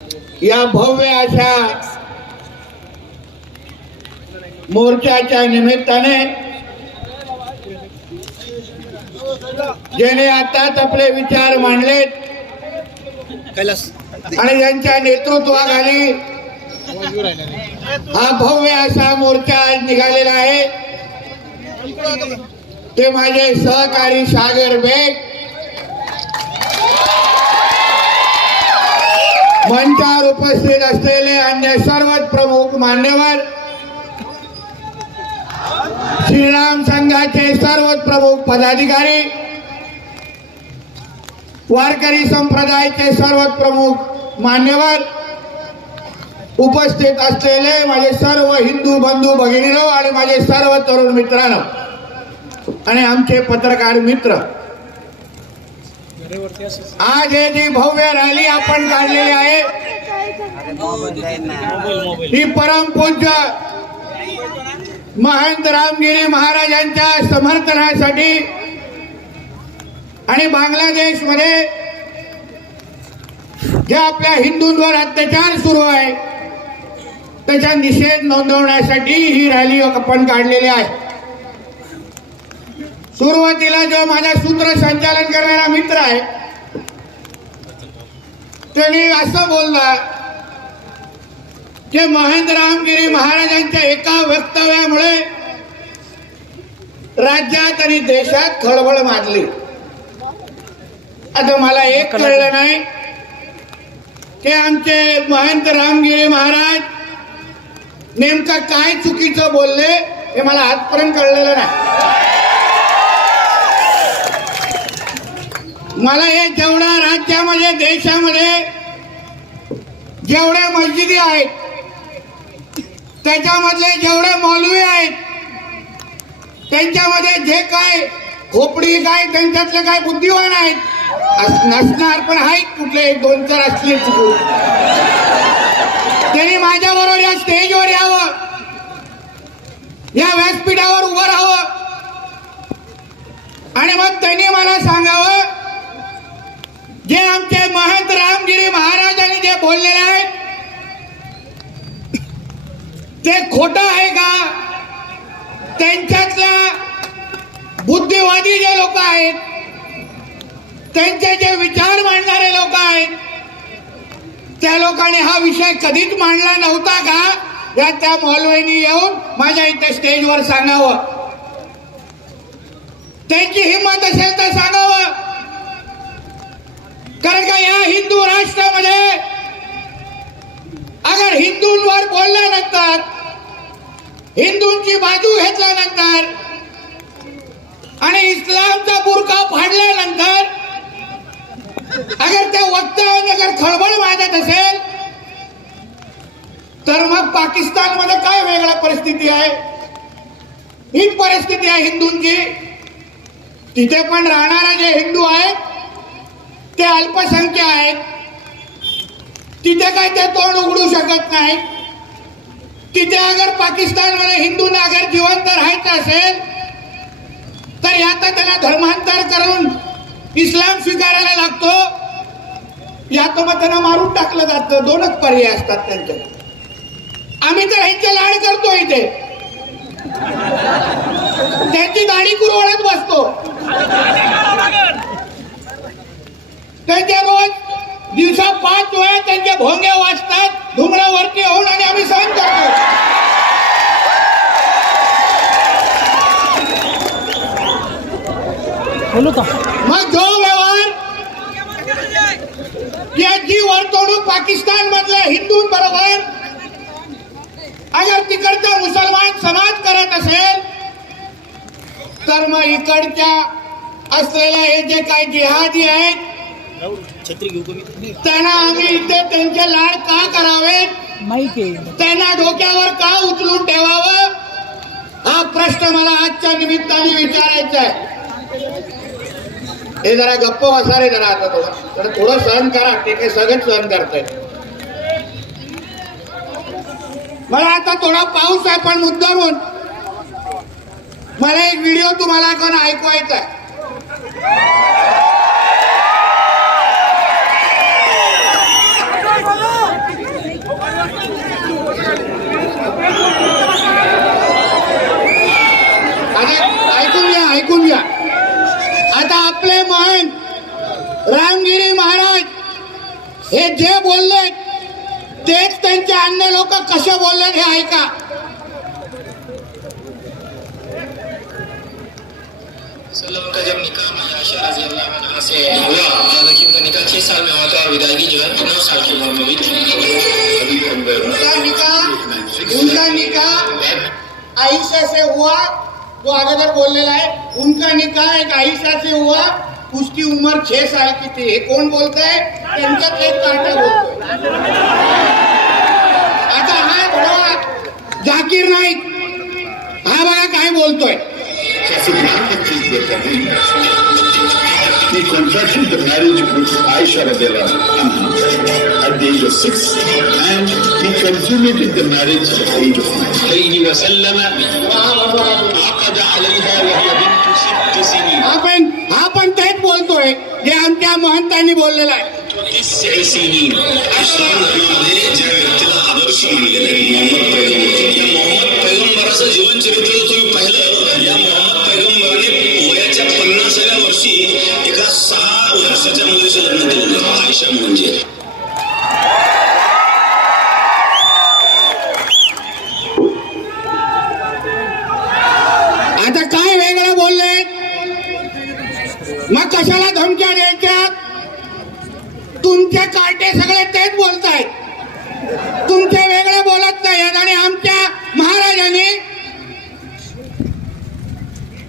या भव्य अशा मोर्चाच्या निमित्ताने ज्याने आताच आपले विचार मांडलेत आणि ज्यांच्या नेतृत्वाखाली हा भव्य असा मोर्चा आज निघालेला आहे ते माझे सहकारी सागर बेग, मंचावर उपस्थित असलेले अन्य सर्वच प्रमुख मान्यवर, श्रीराम संघाचे सर्वच प्रमुख पदाधिकारी, वारकरी संप्रदायाचे सर्वच प्रमुख मान्यवर, उपस्थित असलेले माझे सर्व हिंदू बंधू भगिनींनो आणि माझे सर्व तरुण मित्रांनो आणि आमचे पत्रकार मित्र, आज हे जी भव्य रॅली आपण काढलेली आहे ही परमपूज्य महंत रामगिरी महाराजांच्या समर्थनासाठी आणि बांगलादेश मध्ये जे आपल्या हिंदूंवर अत्याचार सुरू आहे त्याचा निषेध नोंदवण्यासाठी ही रॅली आपण काढलेली आहे। सुरुवातीला जो माझा सूत्रसंचालन करणारा मित्र आहे त्यांनी असं बोलला की महंत रामगिरी महाराजांच्या एका वक्तव्यामुळे राज्यात आणि देशात खळबळ माजली। आता मला एक कळलं नाही की आमचे महंत रामगिरी महाराज नेमकं काय चुकीचं बोलले हे मला आजपर्यंत कळलेलं नाही। मला हे जेवढा राज्यामध्ये देशामध्ये जेवढ्या मस्जिदी आहेत त्याच्यामधले जेवढे मौलवी आहेत त्यांच्यामध्ये जे काय खोपडी काय त्यांच्यातले काय बुद्धिवान आहेत नसणार पण आहेत कुठले दोन चार असले चुकून त्यांनी माझ्याबरोबर या स्टेजवर यावं, या व्यासपीठावर उभं राहावं आणि मग त्यांनी मला सांगावं जे आमचे महंत रामगिरी महाराजांनी जे बोललेले आहेत ते खोटं आहे का, त्यांच्यातल्या बुद्धिवादी जे लोक आहेत त्यांचे जे विचार मांडणारे लोक आहेत त्या लोकांनी हा विषय कधीच मांडला नव्हता का या त्या मौलवींनी येऊन माझ्या इथे स्टेजवर सांगावं। त्यांची हिंमत असेल तर सांगावं, कारण का या हिंदू राष्ट्रामध्ये अगर हिंदूंवर बोलल्यानंतर हिंदूंची बाजू घेतल्यानंतर आणि इस्लामचा बुरखा फाडल्यानंतर अगर त्या वक्तव्याने अगर खळबळ माजत असेल तर मग पाकिस्तानमध्ये काय वेगळी परिस्थिती आहे। ही परिस्थिती आहे हिंदूंची, तिथे पण राहणारे जे हिंदू आहेत ते अल्पसंख्य आहेत, तिथे काय ते तोंड उघडू शकत नाही। तिथे अगर पाकिस्तानमध्ये हिंदूंना अगर जिवंत राहायचं असेल तर यात त्यांना धर्मांतर करून इस्लाम स्वीकारायला लागतो, या तर मग त्यांना मारून टाकलं जातं। दोनच पर्याय असतात त्यांचे। आम्ही तर ह्यांचे लाड करतो, इथे त्यांची दाढी कुरवडत बसतो, त्यांचे रोज दिवसा 5 वेळा त्यांचे भोंगे वाजतात धुमडावरती होऊन आणि आम्ही सहन करतो। मग जो व्यवहार याची वर्तवणूक पाकिस्तान मधल्या हिंदूंबरोबर अगर तिकडचा मुसलमान समाज करत असेल तर मग इकडच्या असलेल्या हे जे काही जिहादी आहेत त्यांना आम्ही इथे त्यांचे लाड का करावेत, त्यांना डोक्यावर का उचलून ठेवावं, हा प्रश्न मला आजच्या निमित्ताने विचारायचा आहे। हे जरा गप्प बसा रे, जरा आता थोडं सहन करा, ते काही सगळं सहन करताय। मला आता थोडा पाऊस आहे पण मुद्दामून मला एक व्हिडिओ तुम्हाला कोण ऐकवायचा आहे। हे जे बोलले तेच त्यांचे अन्य लोक कसे बोलले हे ऐका. सल्लम का जब निकाह में आयशा रज़ी अल्लाह अन्हा से हुआ, याद रखिए उनका निकाह 6 साल में हुआ था और विदायगी जो है 9 साल की उम्र में हुई थी. उनका निकाह आयशा से हुआ, वो अगोदर बोललेला आहे. उनका निकाह एक आयशा से हुआ, उसकी उम्र 6 साल की थी. हे कोण बोलतंय? त्यांच्यात एक कार्टा बोलतोय. आता हा बघा जाकीर नाईक, हा बघा काय बोलतोय. He contracted the marriage with Aisha radiallahu anha at the age of 6 and he consummated the marriage at the age of 9. وسلم عقد عليها وهي بنت 6 سنين. हा पण तेच बोलतोय जे आमच्या महंतांनी बोललेलं आहे. 9 سنين. इस्लाम धर्मामध्ये ज्या व्यक्तीला आदर्श मानलेलं आहे मोहम्मद पैगंबराचं जीवन चरित्र तुम्ही पाहिलं. या मोहम्मद पैगंबराने वयाच्या 50व्या वर्षी एका 6 वर्षाच्या मुलीचं लग्न केलं. आयशा म्हणजे आता काय वेगळं बोलले, मग कशाला धमक्या द्यायच्या. तुमचे काटे सगळे तेच बोलतायत, तुमचे वेगळे बोलत नाही. आणि आमच्या महाराजांनी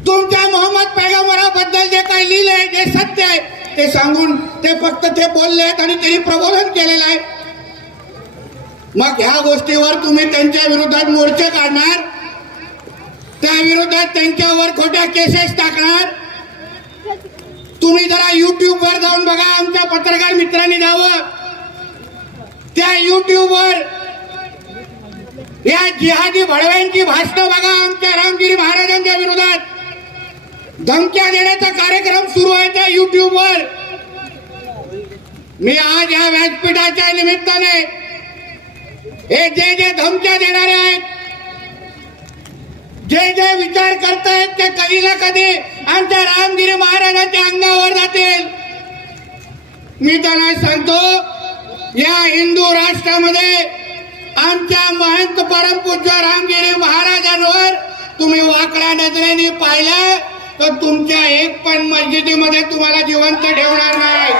तुमच्या मोहम्मद पैगंबराबद्दल जे काही लिहिलंय, जे सत्य आहे ते सांगून ते फक्त ते बोलले आहेत आणि त्यांनी प्रबोधन केलेलं आहे. मग ह्या गोष्टीवर तुम्ही त्यांच्या विरोधात मोर्चे काढणार, त्या विरोधात त्यांच्यावर खोट्या केसेस टाकणार. तुम्ही जरा युट्यूबवर जाऊन बघा, आमच्या पत्रकार मित्रांनी जावं. त्या युट्यूबवर या जिहादी भडव्यांची भाषणं बघा. आमच्या रामगिरी महाराजांच्या विरोधात धमक्या देण्याचा कार्यक्रम सुरू आहे त्या युट्यूबवर. मी आज या व्यासपीठाच्या निमित्ताने हे जे धमक्या देणारे आहेत, जे विचार करतायत ते कधी ना कधी आमच्या रामगिरी महाराजांच्या अंगावर जातील. मी त्यांना सांगतो, या हिंदू राष्ट्रामध्ये आमच्या महंत परमपूज्य रामगिरी महाराजांवर तुम्ही वाकड्या नजरेने पाहिलं तर तुमच्या एक पण मस्जिदीमध्ये तुम्हाला जिवंत ठेवणार नाही.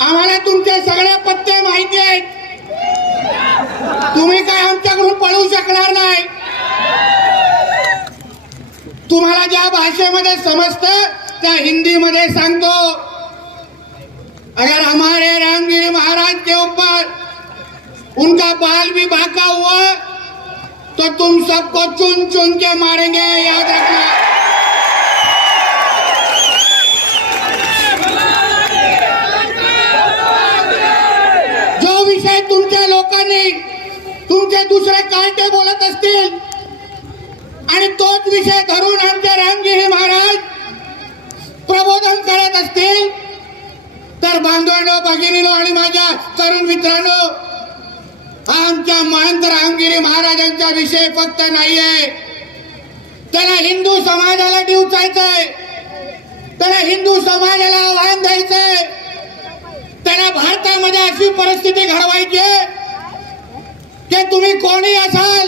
आम्हाला तुमचे सगळे पत्ते माहिती आहेत. तुम्ही काय आमच्याकडून पळू शकणार नाही. तुम्हाला ज्या भाषेमध्ये समजतं त्या हिंदीमध्ये सांगतो. अगर हमारे रामगिरी महाराज के ऊपर उनका बाल भी बांका हुआ तो तुम सबको चुन चुन के मारेंगे, याद रखना. जो विषय तुमच्या लोकांनी तुमचे दुसरे काटे बोलत असतील आणि तोच विषय धरून आमचे रामगिरी महाराज प्रबोधन करत असतील तर बांधवांनो, भगिनीनो आणि माझ्या तरुण मित्रांनो, हा आमच्या महंत रामगिरी महाराजांचा विषय फक्त नाहीये. त्याला हिंदू समाजाला डिवचायचंय, त्याला हिंदू समाजाला आव्हान द्यायचंय. त्याला भारतामध्ये अशी परिस्थिती घडवायची आहे की तुम्ही कोणी असाल,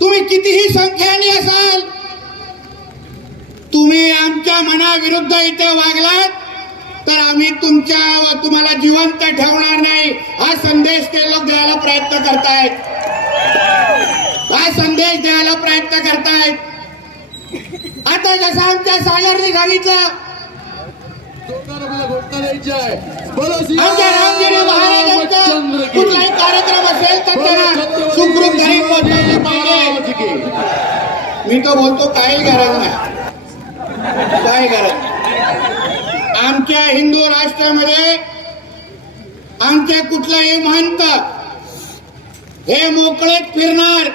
तुम्ही कितीही संख्याने असाल, तुम्ही आमच्या मनाविरुद्ध इथे वागलात तर आम्ही तुम्हाला जिवंत ठेवणार नाही. हा संदेश ते लोक द्यायला प्रयत्न करतायत, हा संदेश द्यायला प्रयत्न करतायत. आता जसं आमच्या सागरने सांगितलं, आमच्या रामगिरी महाराजांचा कुठलाही कार्यक्रम असेल तर त्यांना सुखरूप घरी पोहोचवण्याची मी तो बोलतो काही गरज नाही, काय गरज. आमच्या हिंदू राष्ट्रामध्ये आमचे कुठलाही महंत हे मोकळेच फिरणार.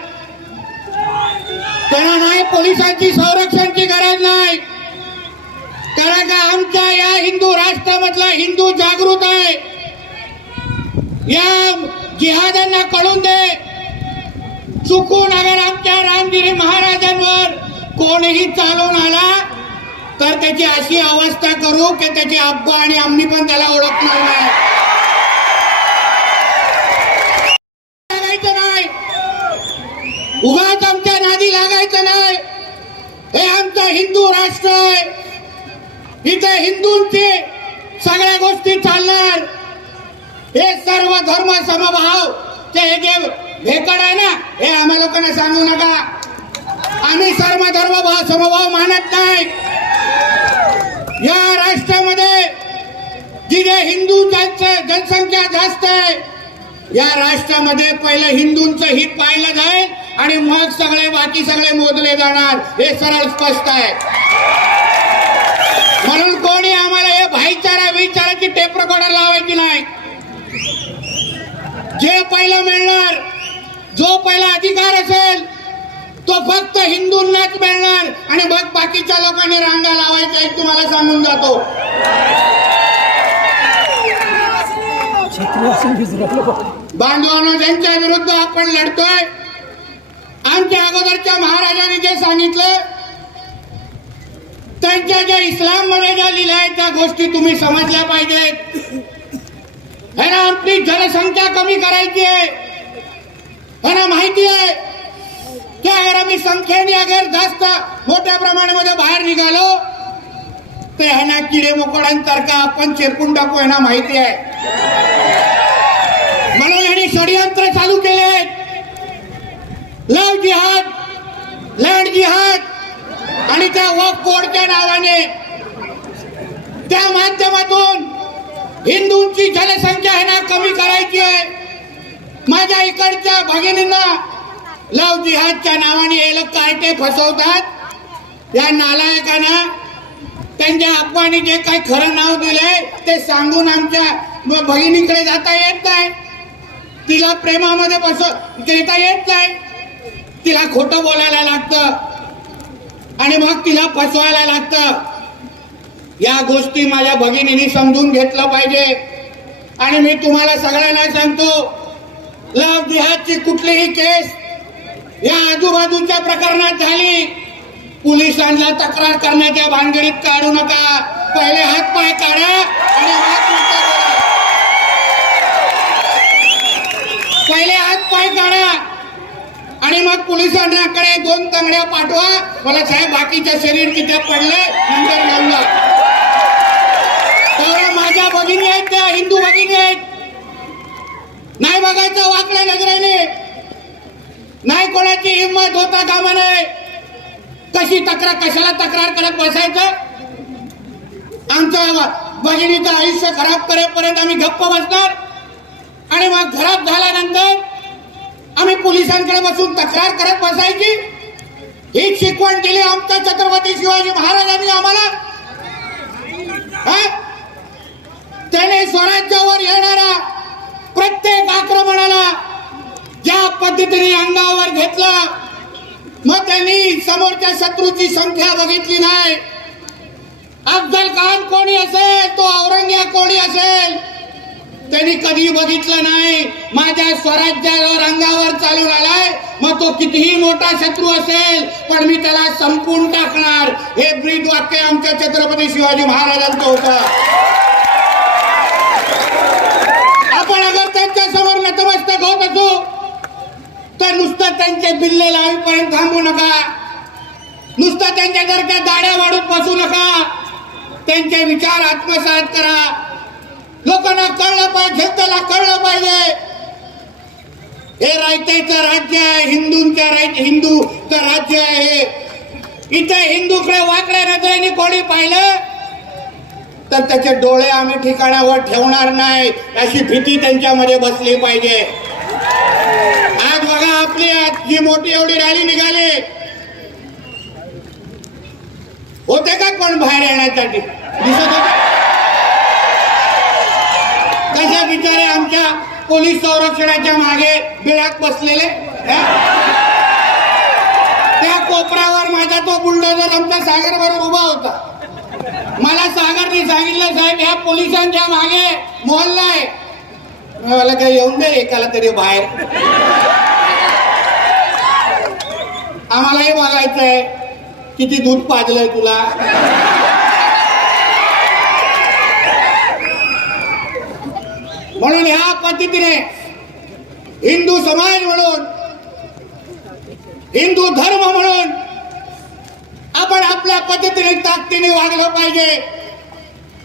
त्यांना नाही पोलिसांची संरक्षणची गरज नाही. कारण का आमच्या या हिंदू राष्ट्रामधला हिंदू जागृत आहे. या जिहाद्यांना कळून दे, चुकून अगर आमच्या रामगिरी महाराजांवर कोणीही चालून आला तर त्याची अशी अवस्था करू की त्याची अब्बा आणि आम्ही पण त्याला ओळखणार नाही. उगाच आमच्या नादी लागायचं नाही. हे आमचं हिंदू राष्ट्र आहे. इथे हिंदूंची सगळ्या गोष्टी चालणार. हे सर्व धर्म समभाव चे हे जे भेकड आहे ना, हे आम्हा लोकांना सांगू नका. आम्ही सर्व धर्म समभाव मानत नाही. या राष्ट्रामध्ये जिथे हिंदू जनसंख्या जास्त आहे, या राष्ट्रामध्ये पहिलं हिंदूंचं हित पाहिलं जाईल आणि मग सगळे बाकी सगळे मोजले जाणार. हे सरळ स्पष्ट आहे. म्हणून कोणी आम्हाला हे भाईचारा विचाराची टेप रेकॉर्डर लावायची नाही. जे पहिलं मिळणार, जो पहिला अधिकार असेल तो फक्त हिंदूंनाच मिळणार आणि मग बाकीच्या लोकांनी रांगा लावायच्या एक तुम्हाला सांगून जातो. बांधवांनो, ज्यांच्या विरुद्ध आपण लढतोय, आमच्या अगोदरच्या महाराजांनी जे सांगितलं, त्यांच्या ज्या इस्लाम मध्ये ज्या लिहिल्या आहेत त्या गोष्टी तुम्ही समजल्या पाहिजेत. है ना, आपली जनसंख्या कमी करायची आहे. है ना, माहिती आहे की अगर आम्ही संख्येने अगर जास्त मोठ्या प्रमाणामध्ये बाहेर निघालो तर है ना किडे मोकडांसारखा आपण चिरकून टाकू. है ना, माहिती आहे. म्हणून यांनी षडयंत्र चालू केले आहेत. लव जिहाद, लँड जिहाद आणि त्या वक्फ बोर्डच्या नावाने त्या माध्यमातून हिंदूंची जनसंख्या आहे ना कमी करायची आहे. माझ्या इकडच्या भगिनींना लव जिहादच्या नावाने हे लोक कार्टे फसवतात. या नालायकांना त्यांच्या अप्पांनी जे काही खरं नाव दिलंय ते सांगून आमच्या भगिनीकडे जाता येत नाही. तिला प्रेमामध्ये देता येत नाही. तिला खोटं बोलायला लागतं आणि मग तिला फसवायला लागतं. या गोष्टी माझ्या भगिनींनी समजून घेतलं पाहिजे. आणि मी तुम्हाला सगळ्यांना सांगतो, लव जिहादची कुठलीही केस या आजूबाजूच्या प्रकरणात झाली, पोलिसांना तक्रार करण्याच्या भानगडीत काढू नका. पहिले हात पाय काढा आणि हात उलटा करा. पहिले हात पाय काढा आणि मग पोलिसांकडे 2 तंगड्या पाठवा. मला साहेब बाकीचं शरीर किती पडले नंतर घेऊन जा. तेवढ्या माझ्या भगिनी आहेत, त्या हिंदू भगिनी आहेत. नाही बघायचं वाकड्या नजरेने. नाही कोणाची हिंमत होता कामा नये. कशाला तक्रार करत बसायचं. आमच्या भगिनीचं आयुष्य खराब करेपर्यंत आम्ही गप्प बसणार आणि मग खराब झाल्यानंतर आम्ही पोलिसांकडे बसून तक्रार करत बसायची. ही शिकवण दिली आमच्या छत्रपती शिवाजी महाराजांनी आम्हाला. त्याने स्वराज्यावर येणाऱ्या प्रत्येक आक्रमणाला ज्या पद्धतीने अंगावर घेतलं, मग त्यांनी समोरच्या शत्रूची संख्या बघितली नाही. अफजल खान कोणी असेल, तो औरंगजेब कोणी असेल, त्यांनी कधी बघितलं नाही. माझ्या स्वराज्यावर अंगावर चालून आलाय, मग तो कितीही मोठा शत्रू असेल पण मी त्याला संपून टाकणार. हे ब्रीद वाक्य आमच्या छत्रपती शिवाजी महाराजांचं होतं. आपण अगर त्यांच्या समोर नतमस्तक होत असू तर नुसतं त्यांचे बिल्ले लावीपर्यंत थांबू नका. नुसतं त्यांच्यासारख्या दाड्या वाढून बसू नका. त्यांचे विचार आत्मसात करा. लोकांना कळलं पाहिजे, जनतेला कळलं पाहिजे हे रायतेचं राज्य आहे, हिंदूचं राज्य आहे. इथे हिंदूकडे वाकड्या नजरेने कोणी पाहिलं तर त्याचे डोळे आम्ही ठिकाणावर ठेवणार नाही, अशी भीती त्यांच्यामध्ये बसली पाहिजे. आज बघा, आपली जी मोठी एवढी रॅली निघाली, होते का कोण बाहेर येण्यासाठी? दिसत होते? कशा बिचारे आमच्या पोलीस संरक्षणाच्या मागे बिळात बसलेले. त्या कोपऱ्यावर माझा तो बुलडोझर आमच्या सागर बरोबर उभा होता. मला सागरने सांगितलं, साहेब या पोलिसांच्या मागे मोहल्ला आहे. मला काय येऊन दे एकाला तरी बाहेर. आम्हालाही बघायचंय किती दूध पाजलंय तुला. पद्धतीने हिंदू समाज म्हणून, हिंदू धर्म म्हणून आपण आपल्या पद्धतीने ताकदीने वागलं पाहिजे.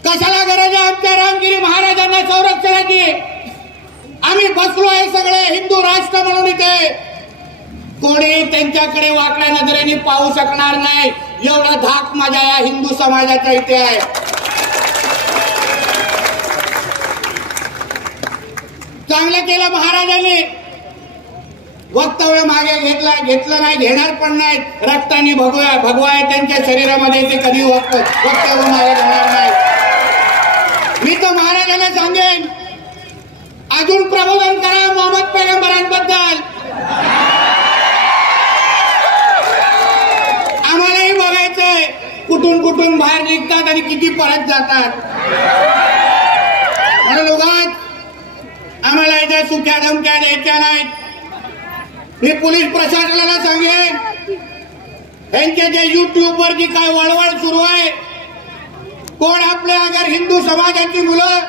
कशाला गरज आहे आमच्या रामगिरी महाराजांना संरक्षणाची? आम्ही बसलो आहे सगळे हिंदू राष्ट्र म्हणून इथे. कोणी त्यांच्याकडे वाकड्या नजरेने पाहू शकणार नाही, एवढा धाक माझ्या या हिंदू समाजाच्या इथे आहे. चांगलं केलं महाराजांनी, वक्तव्य मागे घेतलं नाही, घेणार पण नाही. रक्ताने भगवाय त्यांच्या शरीरामध्ये ते कधी वक्तव्य मागे घेणार नाही. मी तर महाराजांना सांगेन, अजून प्रबोधन करा मोहम्मद पैगंबरांबद्दल. आम्हालाही बघायचंय कुठून कुठून बाहेर निघतात आणि किती परत जातात. म्हणून उगाच आम्हाला इथे सुक्या धमक्या द्यायच्या नाहीत. मी पोलीस प्रशासनाला सांगेन, यांच्या जे युट्यूबवर जी काय वळवळ सुरू आहे, कोण आपल्या अगर हिंदू समाजाची मुलं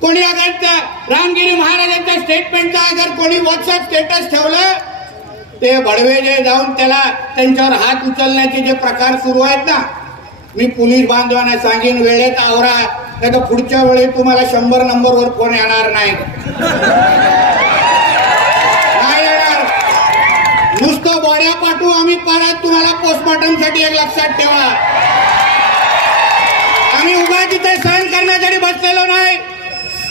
कोणी अगर त्या रामगिरी महाराजांच्या स्टेटमेंटचा अगर कोणी व्हॉट्सअप स्टेटस ठेवलं, ते बडवे जे जाऊन त्याला त्यांच्यावर हात उचलण्याचे जे प्रकार सुरू आहेत ना, मी पोलीस बांधवांना सांगेन, वेळेत आवरा, नाही तर पुढच्या वेळी तुम्हाला 100 नंबरवर फोन येणार नाही. नुसतं बॉड्या पाठवू आम्ही परत तुम्हाला पोस्टमॉर्टम साठी. एक लक्षात ठेवा, आम्ही उगा तिथे सहन करण्यासाठी बसलेलो नाही,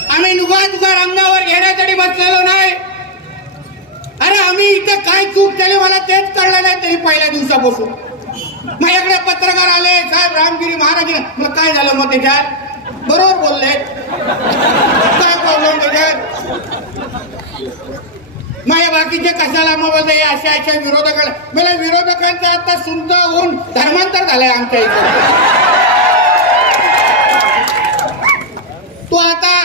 आम्ही उगा अंगावर घेण्यासाठी बसलेलो नाही. अरे आम्ही इथे काय चूक केली मला तेच कळलं नाही तरी पहिल्या दिवसापासून. माझ्याकडे पत्रकार आले, साहेब रामगिरी महाराज, मग काय झालं मग त्याच्यात? बरोबर बोलले, काय प्रॉब्लेम त्याच्यात? माझ्या बाकीचे कशाला मग बोलते अशा अशा विरोधकांना. मला विरोधकांचं आता सुंत होऊन धर्मांतर झालंय आमच्या इथे. तो आता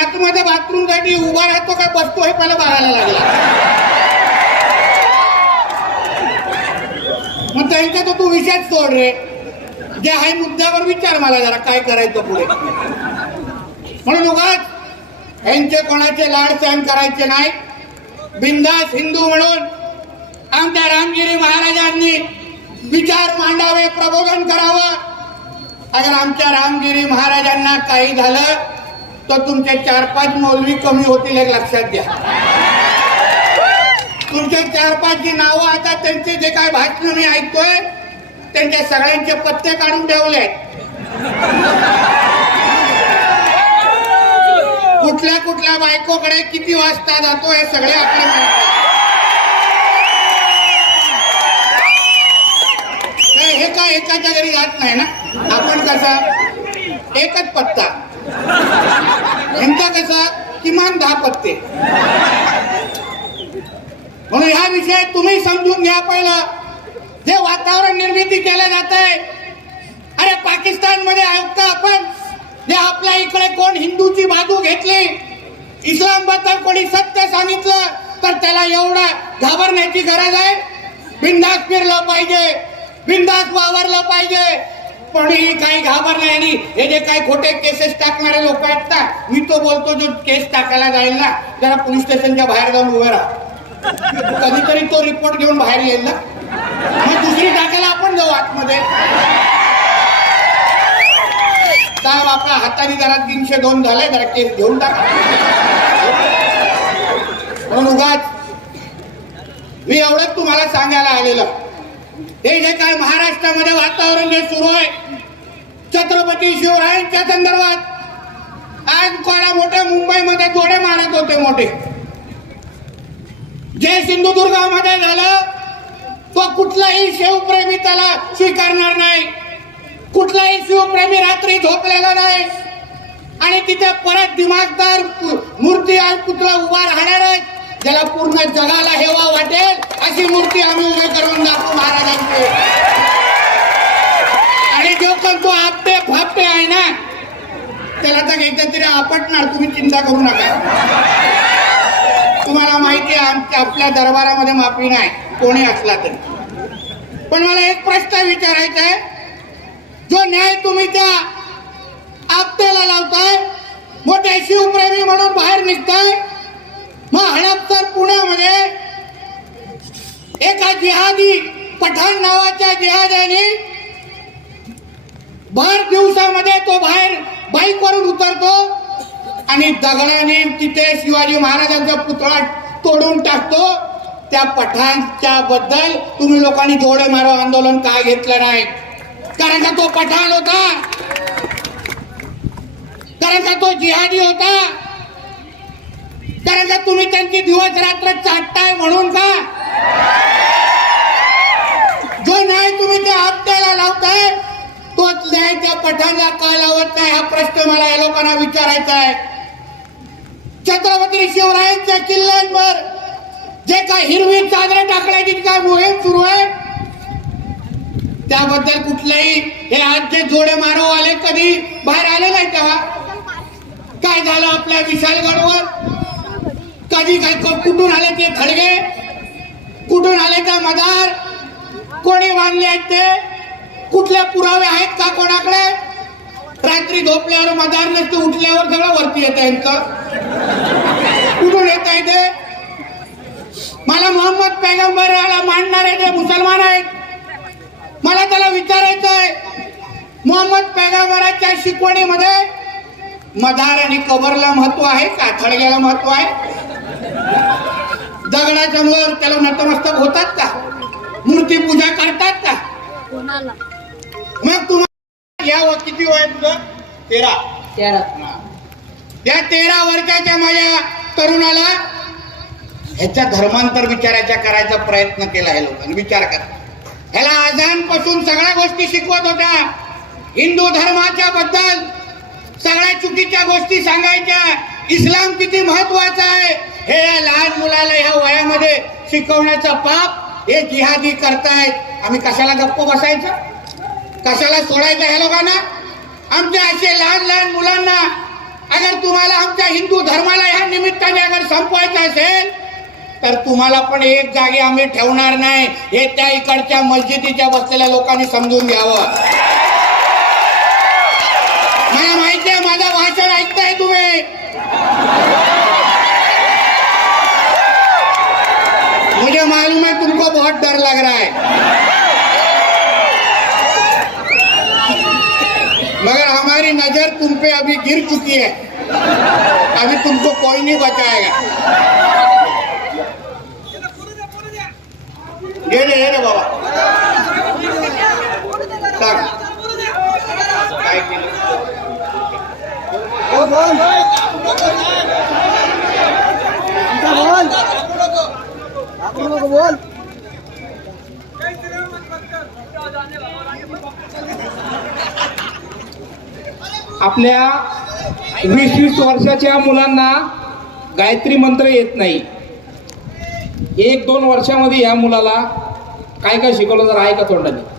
आतमध्ये बाथरूम साठी उभा राहतो का बसतो हे पहिला बघायला लागला. मग त्यांचा तो तू विषयच सोड रे, जे आहे मुद्द्यावर विचार मला जरा काय करायचं पुढे. म्हणून उगाच यांचे कोणाचे लाड सहन करायचे नाही. बिंदास हिंदू म्हणून आमच्या रामगिरी महाराजांनी विचार मांडावे, प्रबोधन करावं. अगर आमच्या रामगिरी महाराजांना काही झालं तर तुमचे 4-5 मौलवी कमी होतील, एक लक्षात घ्या. तुमचे 4-5 जी नावं आता त्यांचे जे काय भाषण मी ऐकतोय त्यांच्या सगळ्यांचे पत्ते काढून ठेवले. कुठल्या कुठल्या बायकोकडे किती वाजता जातो हे सगळे आपले माहिती. हे काय एकाच्या घरी जात नाही ना. आपण कसा एकच पत्ता, यांचा कसा किमान 10 पत्ते. म्हणून ह्या विषय तुम्ही समजून घ्या. पहिलं जे वातावरण निर्मिती केलं जात आहे, अरे पाकिस्तान मध्ये आयुक्त आपण जे आपल्या इकडे कोण हिंदूची बाजू घेतली, इस्लाम बद्दल कोणी सत्य सांगितलं तर त्याला एवढा घाबरण्याची गरज आहे. बिनधास्त फिरलं पाहिजे, बिनधास्त वावरलं पाहिजे, कोणीही काही घाबरलं नाही. हे जे काही खोटे केसेस टाकणारे लोक आहेत ना, मी तो बोलतो जो केस टाकायला जाईल ना त्याला पोलीस स्टेशनच्या बाहेर जाऊन उभे राहा, कधीतरी तो रिपोर्ट घेऊन बाहेर येईल ना, मग दुसरी टाकायला आपण जाऊ आतमध्ये. साहेब आपल्या हाताने जरा 302 झाले, जरा केस घेऊन टाका. म्हणून उगाच मी एवढंच तुम्हाला सांगायला आलेलं. हे जे काय महाराष्ट्रामध्ये वातावरण जे सुरू आहे छत्रपती शिवरायांच्या संदर्भात, आज कोणा मोठ्या मुंबईमध्ये जोडे मारत होते मोठे. जे सिंधुदुर्गामध्ये झालं तो कुठलाही शिवप्रेमी त्याला स्वीकारणार नाही. कुठलाही शिवप्रेमी रात्री झोपलेला नाही आणि तिथे परत दिमागदार मूर्ती आणि पुतळा उभा राहणार आहे, ज्याला पूर्ण जगाला हेवा वाटेल अशी मूर्ती आम्ही उभी करून दाखवू महाराजांची. आणि जो पण तो आपटे फापटे आहे ना त्याला तर एकत्रित आपटणार, तुम्ही चिंता करू नका. तुम्हाला माहिती आहे आपल्या दरबारामध्ये माफी नाही कोणी असला तरी. पण मला एक प्रश्न विचारायचा आहे, जो न्याय तुम्ही त्या आपटेला लावताय, मोठ्या शिवप्रेमी म्हणून बाहेर निघताय, मग हडपसर पुण्यामध्ये एका जिहादी पठाण नावाच्या जिहाद्याने भर दिवसामध्ये तो बाहेर बाईकवरून उतरतो आणि दगडाने तिथे शिवाजी महाराजांचा पुतळा तोडून टाकतो. त्या पठाणच्या बद्दल तुम्ही लोकांनी जोडे मारो आंदोलन का घेतलं नाही? कारण का तो पठाण होता, कारण का तो जिहादी होता, कारण का तुम्ही त्यांची दिवस रात्र चाटताय म्हणून का? जो न्याय तुम्ही त्या हप्त्याला लावताय तोच न्याय त्या पठाणला का लावत नाही? हा प्रश्न मला या लोकांना विचारायचा आहे. छत्रपती शिवरायांच्या किल्ल्यांवर जे काय हिरवी चादर टाकण्याची काय मोहीम सुरू आहे त्याबद्दल कुठलेही हे आज जे जोडे मारो आले कधी बाहेर आले नाही. तेव्हा काय झालं आपल्या विशालगडवर? कधी काय कुठून आले ते खडगे, कुठून आले त्या मदार, कोणी बांधले आहेत ते, कुठले पुरावे आहेत का कोणाकडे? रात्री झोपल्यावर मदार नसते, उठल्यावर सगळं वरती येत यांचं. कुठून येत आहे ते? मला मोहम्मद पैगंबराला मानणारे जे मुसलमान आहेत, मला त्याला विचारायचं आहे, मोहम्मद पैगंबराच्या शिकवणीमध्ये मदार आणि कबरला महत्व आहे का? खडग्याला महत्व आहे? दगडासमोर त्याला नतमस्तक होतात का? मूर्ती पूजा करतात का? मग तुम्हाला या किती वय तुझं? 13. या 13 वर्षाच्या माझ्या तरुणाला ह्याच्या धर्मांतर विचारायचा करायचा प्रयत्न केला आहे लोकांनी. विचार करा, ह्याला आजानपासून सगळ्या गोष्टी शिकवत होत्या. हिंदू धर्माच्या बद्दल सगळ्या चुकीच्या गोष्टी सांगायच्या. इस्लाम किती महत्वाचा आहे हे या लहान मुलाला ह्या वयामध्ये शिकवण्याचा पाप हे जिहादी करतायत. आम्ही कशाला गप्प बसायचं? कशाला सोडायचं ह्या लोकांना? आमच्या असे लहान लहान मुलांना अगर तुम्हाला आमच्या हिंदू धर्माला ह्या निमित्ताने अगर संपवायचं असेल तर तुम्हाला पण एक जागी आम्ही ठेवणार नाही, हे त्या इकडच्या मस्जिदीच्या बसलेल्या लोकांनी समजून घ्यावं. मला माहिती आहे माझं भाषण ऐकताय तुम्ही. मुझे मालूम है तुमको बहुत डर लग रहा है, मगर हमारी नजर तुम पे अभी गिर चुकी है. अभी तुमको कोई नहीं बचाएगा. ये रे बाबा काय केलं? बोल. आपल्या 20-20 वर्षाच्या मुलांना गायत्री मंत्र येत नाही. 1-2 वर्षामध्ये या मुलाला काय काय शिकवलं जर आहे का तोंडाने?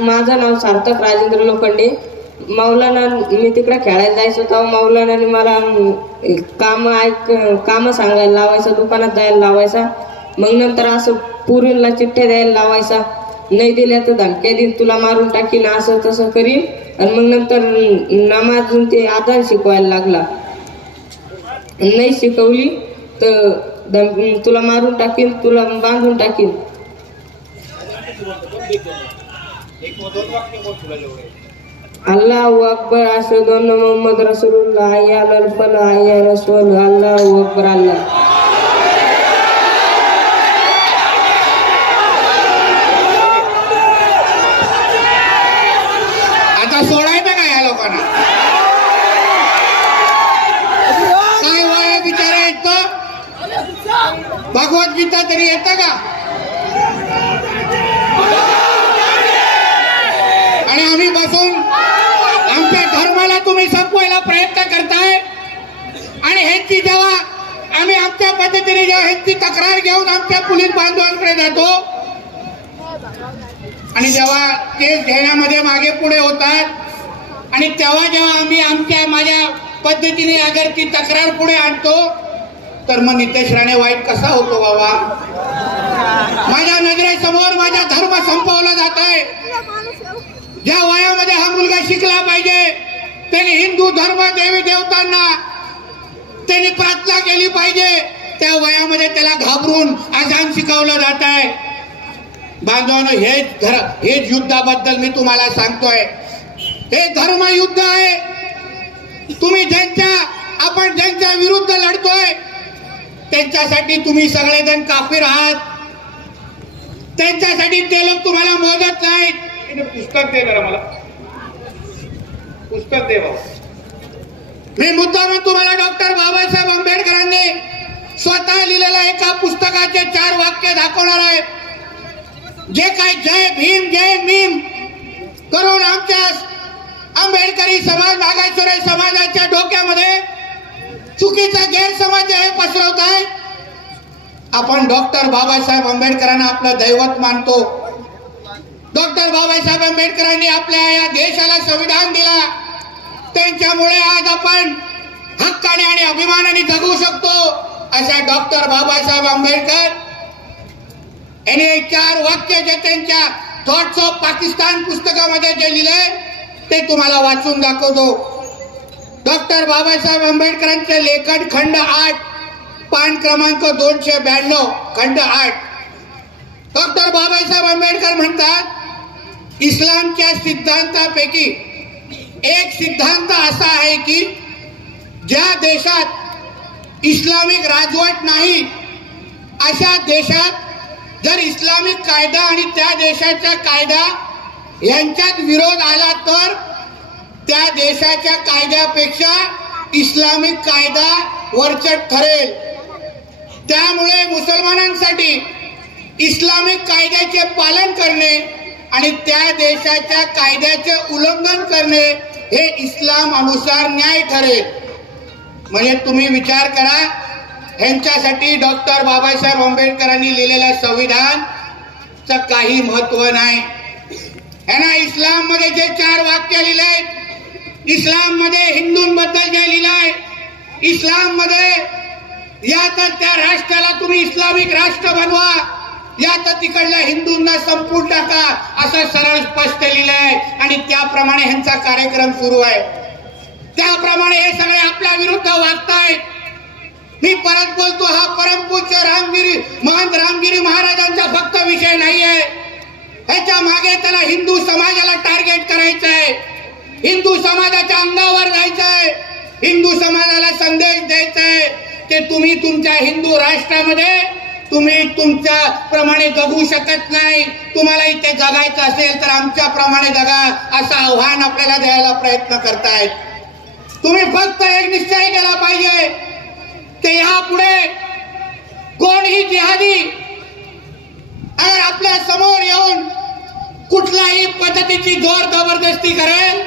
माझं नाव सार्थक राजेंद्र लोखंडे. मौलाना मी तिकडे खेळायला जायचो तेव्हा मौलानाने मला काम सांगायला लावायचं, दुकानात जायला लावायचा. मग नंतर असं पुरीला चिठ्ठ्या द्यायला लावायचा, नाही दिल्या तर धमक्या देईन, तुला मारून टाकीन, असं तसं करीन. आणि मग नंतर नमाज ते आदान शिकवायला लागला. नाही शिकवली तर तुला मारून टाकीन, तुला बांधून टाकीन. अल्लाहू अकबर, अशहदु अन्ना मुहम्मद रसूलुल्लाह, हय्या अलल फलाह, हय्या रसूल, अल्लाहू अकबर. अल्लाह आता सोडायचं का या लोकांना? काय वय बिचारा येतं? भगवद्गीता तरी येतं का? आणि आम्ही बसून आमच्या धर्माला तुम्ही संपवायला प्रयत्न करताय. आणि ह्यांची जेव्हा आम्ही आमच्या पद्धतीने जेव्हा ह्यांची तक्रार घेऊन आमच्या पोलीस बांधवांकडे जातो आणि जेव्हा केस घेण्यामध्ये मागे पुढे होतात आणि तेव्हा जेव्हा आम्ही माझ्या पद्धतीने अगर ती तक्रार पुढे आणतो तर मग नितेश राणे वाईट कसा होतो बाबा? माझ्या नजरेसमोर माझा धर्म संपवला जात आहे. ज्या वयामध्ये हा मुलगा शिकला पाहिजे, त्याने हिंदू धर्म देवी देवतांना त्यांनी प्रार्थना केली पाहिजे, त्या वयामध्ये त्याला घाबरून अजान शिकवलं जात आहे. बांधवांनो, हेच युद्धाबद्दल मी तुम्हाला सांगतोय. हे धर्मयुद्ध आहे. आपण ज्यांच्या विरुद्ध लढतोय त्यांच्यासाठी तुम्ही सगळेजण काफिर आहात. त्यांच्यासाठी ते लोक तुम्हाला मोजत नाहीत. पुस्तक दे जरा मला, पुस्तक दे बाबा. मी मुद्दामून तुम्हाला डॉक्टर बाबासाहेब आंबेडकरांनी स्वतः लिहिलेल्या एका पुस्तकाचे 4 वाक्य दाखवणार आहे. जे काय जय भीम जय भीम करून आमच्या आंबेडकरी समाज, मागासवर्गीय समाजाच्या डोक्यामध्ये चुकीचा गैरसमज हे पसरवत आहे. आपण डॉक्टर बाबासाहेब आंबेडकरांना आपलं दैवत मानतो. डॉक्टर बाबासाहेब आंबेडकरांनी आपल्या या देशाला संविधान दिला. त्यांच्यामुळे आज आपण हक्काने आणि अभिमानाने जगू शकतो. अशा डॉक्टर बाबासाहेब आंबेडकर यांनी 4 वाक्य जे त्यांच्या थॉट्स ऑफ पाकिस्तान पुस्तकामध्ये जे लिहिलंय ते तुम्हाला वाचून दाखवतो. डॉक्टर बाबासाहेब आंबेडकरांचे लेखन खंड 8, पान क्रमांक 292, खंड 8. डॉक्टर बाबासाहेब आंबेडकर म्हणतात, इस्लामच्या सिद्धांतापैकी एक सिद्धांत असा आहे की ज्या देशात इस्लामिक राजवट नाही अशा देशात जर इस्लामिक कायदा आणि त्या देशाचा कायदा यांच्यात विरोध आला तर त्या देशाच्या कायद्यापेक्षा इस्लामिक कायदा वरचढ ठरेल. त्यामुळे मुसलमानांसाठी इस्लामिक कायद्याचे पालन करणे आणि त्या देशाच्या कायद्याचे उल्लंघन करणे हे इस्लाम अनुसार न्याय ठरेल. म्हणजे तुम्ही विचार करा, ह्यांच्यासाठी डॉक्टर बाबासाहेब आंबेडकरांनी लिहिलेलं संविधानचं काही महत्व नाही. ह्यांना इस्लाम मध्ये जे 4 वाक्य लिहिले, इस्लाम मध्ये हिंदूंबद्दल जे लिहिलंय, इस्लाम मध्ये या तर त्या राष्ट्राला तुम्ही इस्लामिक राष्ट्र बनवा, या तर तिकडल्या हिंदूंना संपून टाका, असं सरळ स्पष्ट लिहिलंय. आणि त्याप्रमाणे ह्यांचा कार्यक्रम सुरू आहे. त्याप्रमाणे हे सगळे आपल्या विरुद्ध वागतायत. मी परत बोलतो, हा परमपूज्य महंत रामगिरी महाराजांचा फक्त विषय नाहीये. ह्याच्या मागे त्याला हिंदू समाजाला टार्गेट करायचंय, हिंदू समाजाच्या अंगावर जायचंय, हिंदू समाजाला संदेश द्यायचाय की तुम्ही तुमच्या हिंदू राष्ट्रामध्ये तुम्ही तुमच्या प्रमाणे जगू शकत नाही. तुम्हाला इथे जगायचं असेल तर आमच्या प्रमाणे जगा, असं आव्हान आपल्याला द्यायला प्रयत्न करतायत. तुम्ही फक्त एक निश्चय केला पाहिजे की यापुढे कोणीही जिहादी अगर आपल्या समोर येऊन कुठल्याही पद्धतीची जोर जबरदस्ती करेल,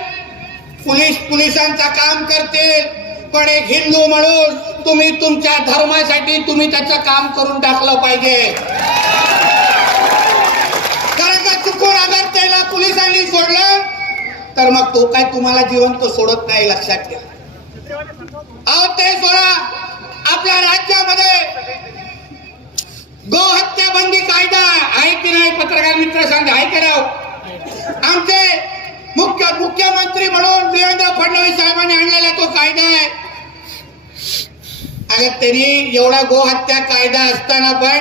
पोलिसांचं काम करतील, पण एक हिंदू म्हणून तुम्ही तुमच्या धर्मासाठी तुम्ही त्याचं काम करून टाकलं पाहिजे. कारण का चुकून अगर त्याला पोलिसांनी सोडलं तर मग तो काय तुम्हाला जिवंत सोडत नाही, लक्षात घ्या. अहो ते सोडा, आपल्या राज्यामध्ये गोहत्या बंदी कायदा आहे की नाही? पत्रकार मित्र सांगा, आहे की नाही? आमचे मुख्यमंत्री म्हणून देवेंद्र फडणवीस साहेबांनी आणलेला तो कायदा आहे. अरे त्यांनी एवढा गोहत्या कायदा असताना पण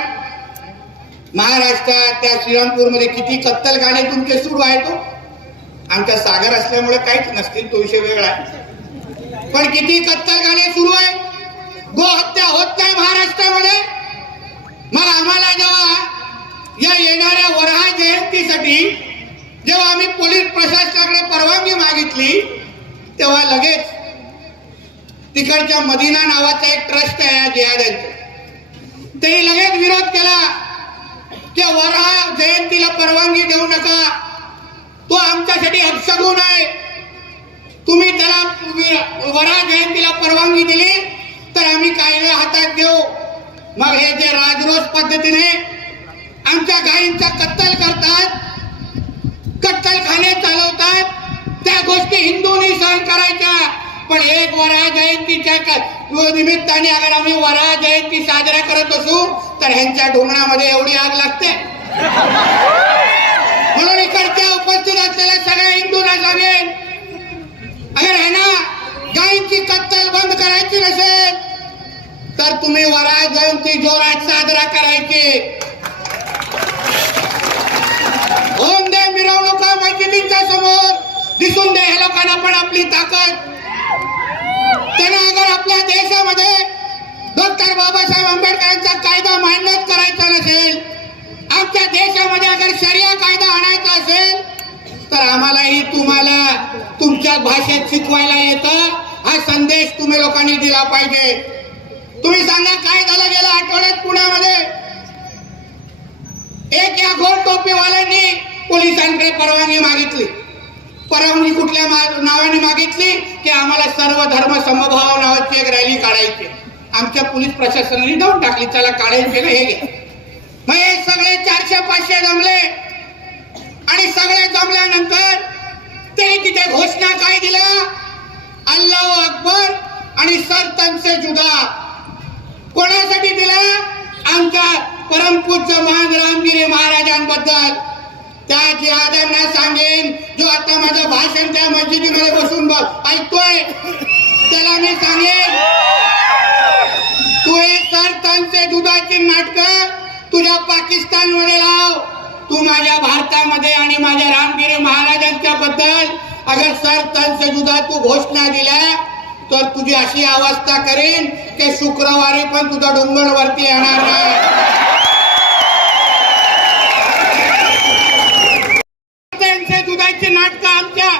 महाराष्ट्रात त्या श्रीरामपूरमध्ये किती कत्तलखाने तुमचे सुरू आहेत. आमच्या सागर असल्यामुळे काहीच नसतील, तो विषय वेगळा आहे. पण किती कत्तलखाने सुरू आहे, गोहत्या होत नाही महाराष्ट्रामध्ये. मग आम्हाला जेव्हा या येणाऱ्या वराह जयंतीसाठी जेव्हा आम्ही पोलीस प्रशासनाकडे परवानगी मागितली तेव्हा लगेच तिकडच्या मदिना नावाचा एक ट्रस्ट आहे या जिहाद्यांचा, त्यांनी लगेच विरोध केला की वराह जयंतीला परवानगी देऊ नका, तो आमच्यासाठी अपशगुन आहे. तुम्ही त्याला वराह जयंतीला परवानगी दिली तर आम्ही कायदा हातात घेऊ. मग हे जे राजरोस पद्धतीने आमच्या गायींचा कत्तल करतात, कत्तलखाने चालवतात, त्या गोष्टी हिंदूंनी सहन करायच्या. पण एक वराह जयंतीच्या निमित्ताने अगर आम्ही वराह जयंती साजरा करत असू तर ह्यांच्या ढोंगणामध्ये एवढी आग लागते. म्हणून इकडच्या उपस्थित असलेल्या सगळ्या हिंदूंना सांगेन, अगर ह्यांना गायींची कत्तल बंद करायची नसेल तर तुम्ही वराह जयंती जोरात साजरा करायची. होऊन दे मिरवणुका मस्जिदींच्या समोर, दिसून दे ह्या लोकांना पण आपली ताकद. त्यांना अगर आपल्या देशामध्ये डॉक्टर बाबासाहेब आंबेडकरांचा कायदा मान्यच करायचा नसेल, आमच्या देशामध्ये अगर शरिया कायदा आणायचा असेल तर आम्हालाही तुम्हाला तुमच्या भाषेत शिकवायला येतं. हा संदेश तुम्ही लोकांनी दिला पाहिजे. तुम्ही सांगा काय झालं गेल्या आठवड्यात पुण्यामध्ये? एक या घोर टोपीवाल्यांनी पोलिसांकडे परवानगी मागितली. परवानगी कुठल्या नावाने मागितली की आम्हाला सर्व धर्म समभाव नावाची एक रॅली काढायची. आमच्या पोलीस प्रशासनाने देऊन टाकली, चला काढायला केलं, हे घ्या. मग हे सगळे 400-500 जमले आणि सगळे जमल्यानंतर त्यांनी तिथे घोषणा काय दिल्या? अल्लाह अकबर आणि सर तनसे जुदा. कोणासाठी दिला? आमच्या परमपूज्य महान रामगिरी महाराजांबद्दल. त्या जिहाद्यांना सांगेन, जो आता माझं भाषण त्या मस्जिदीमध्ये बसून ऐकतोय, त्याला मी सांगेन, तू हे सर तनसे जुदाची नाटकं तुझ्या पाकिस्तानमध्ये लाव. तू माझ्या भारतामध्ये आणि माझ्या रामगिरी महाराजांच्या बद्दल अगर सर तनसे जुदा तू घोषणा दिल्या तर तुझी अशी अवस्था करेन की शुक्रवारी पण तुझा डोंगर वरती येणार नाही. दुधाची नाटकं आमच्या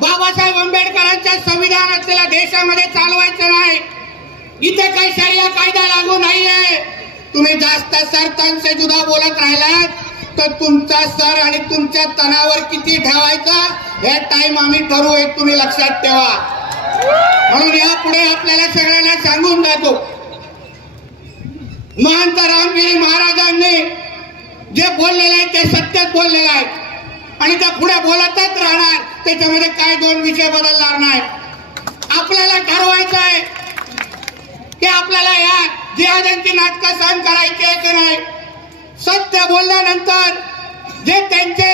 बाबासाहेब आंबेडकरांच्या संविधान असलेल्या देशामध्ये चालवायचं नाही. इथे काही शरिया कायदा लागू नाहीये. तुम्ही जास्त सर तनसे जुदा बोलत राहिलात तर तुमचा सर आणि तुमच्या तणावर किती ठेवायचा हे टाइम आम्ही ठरवू, एक तुम्ही लक्षात ठेवा. म्हणून यापुढे आपल्याला सगळ्यांना सांगून जातो, महंत रामगिरी महाराजांनी जे बोललेलं आहे ते सत्यच बोललेलं आहे आणि त्या पुढे बोलतच राहणार. त्याच्यामध्ये काय दोन विषय बदलणार नाही. आपल्याला ठरवायचं आहे की आपल्याला या जिहाद्यांची नाटकं सहन करायची आहे की नाही. सत्य बोलल्यानंतर जे त्यांचे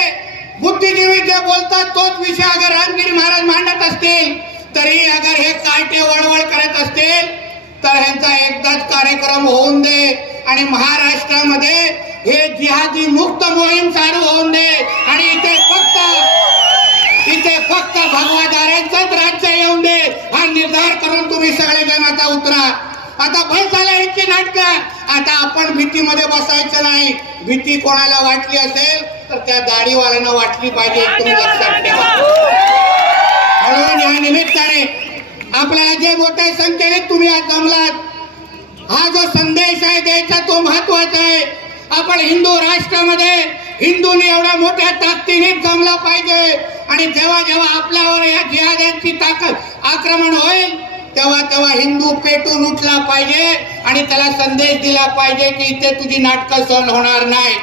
बुद्धिजीवी जे बोलतात तोच विषय अगर रामगिरी महाराज मांडत असतील तरी अगर हे कार्टे वळवळ करत असतील तर ह्यांचा एकदाच कार्यक्रम होऊन दे आणि महाराष्ट्रामध्ये हे जिहादी मुक्त मोहीम चालू होऊन दे आणि इथे फक्त भगवादारांचंच राज्य येऊन दे हा निर्धार करून तुम्ही सगळेजण आता उतरा. आता बस झालं यांची नाटकं. आता आपण भीतीमध्ये बसायचं नाही. भीती कोणाला वाटली असेल तर त्या दाढीवाल्यांना वाटली पाहिजे, तुम्ही लक्षात ठेवा. म्हणून या निमित्ताने आपल्याला जे मोठ्या संख्येने तुम्ही आज जमलात, हा जो संदेश आहे द्यायचा तो महत्वाचा आहे. आपण हिंदू राष्ट्रामध्ये हिंदूंनी एवढ्या मोठ्या ताकदीने जमला पाहिजे आणि जेव्हा जेव्हा आपल्यावर या जिहाद्यांची ताकद आक्रमण होईल तेव्हा हिंदू पेटून उठला पाहिजे आणि त्याला संदेश दिला पाहिजे की इथे तुझी नाटकं सहन होणार नाही.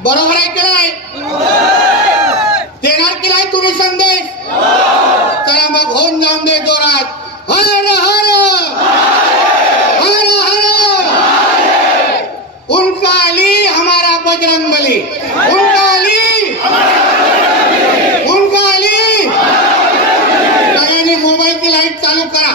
बरोबर आहे की नाही? देणार की नाही तुम्ही संदेश? चला मग होऊन जाऊन दे जोरात. हर हर हर हर. उनका अली हमारा बजरंगबली. उनका अली सगळ्यांनी मोबाईलची लाईट चालू करा.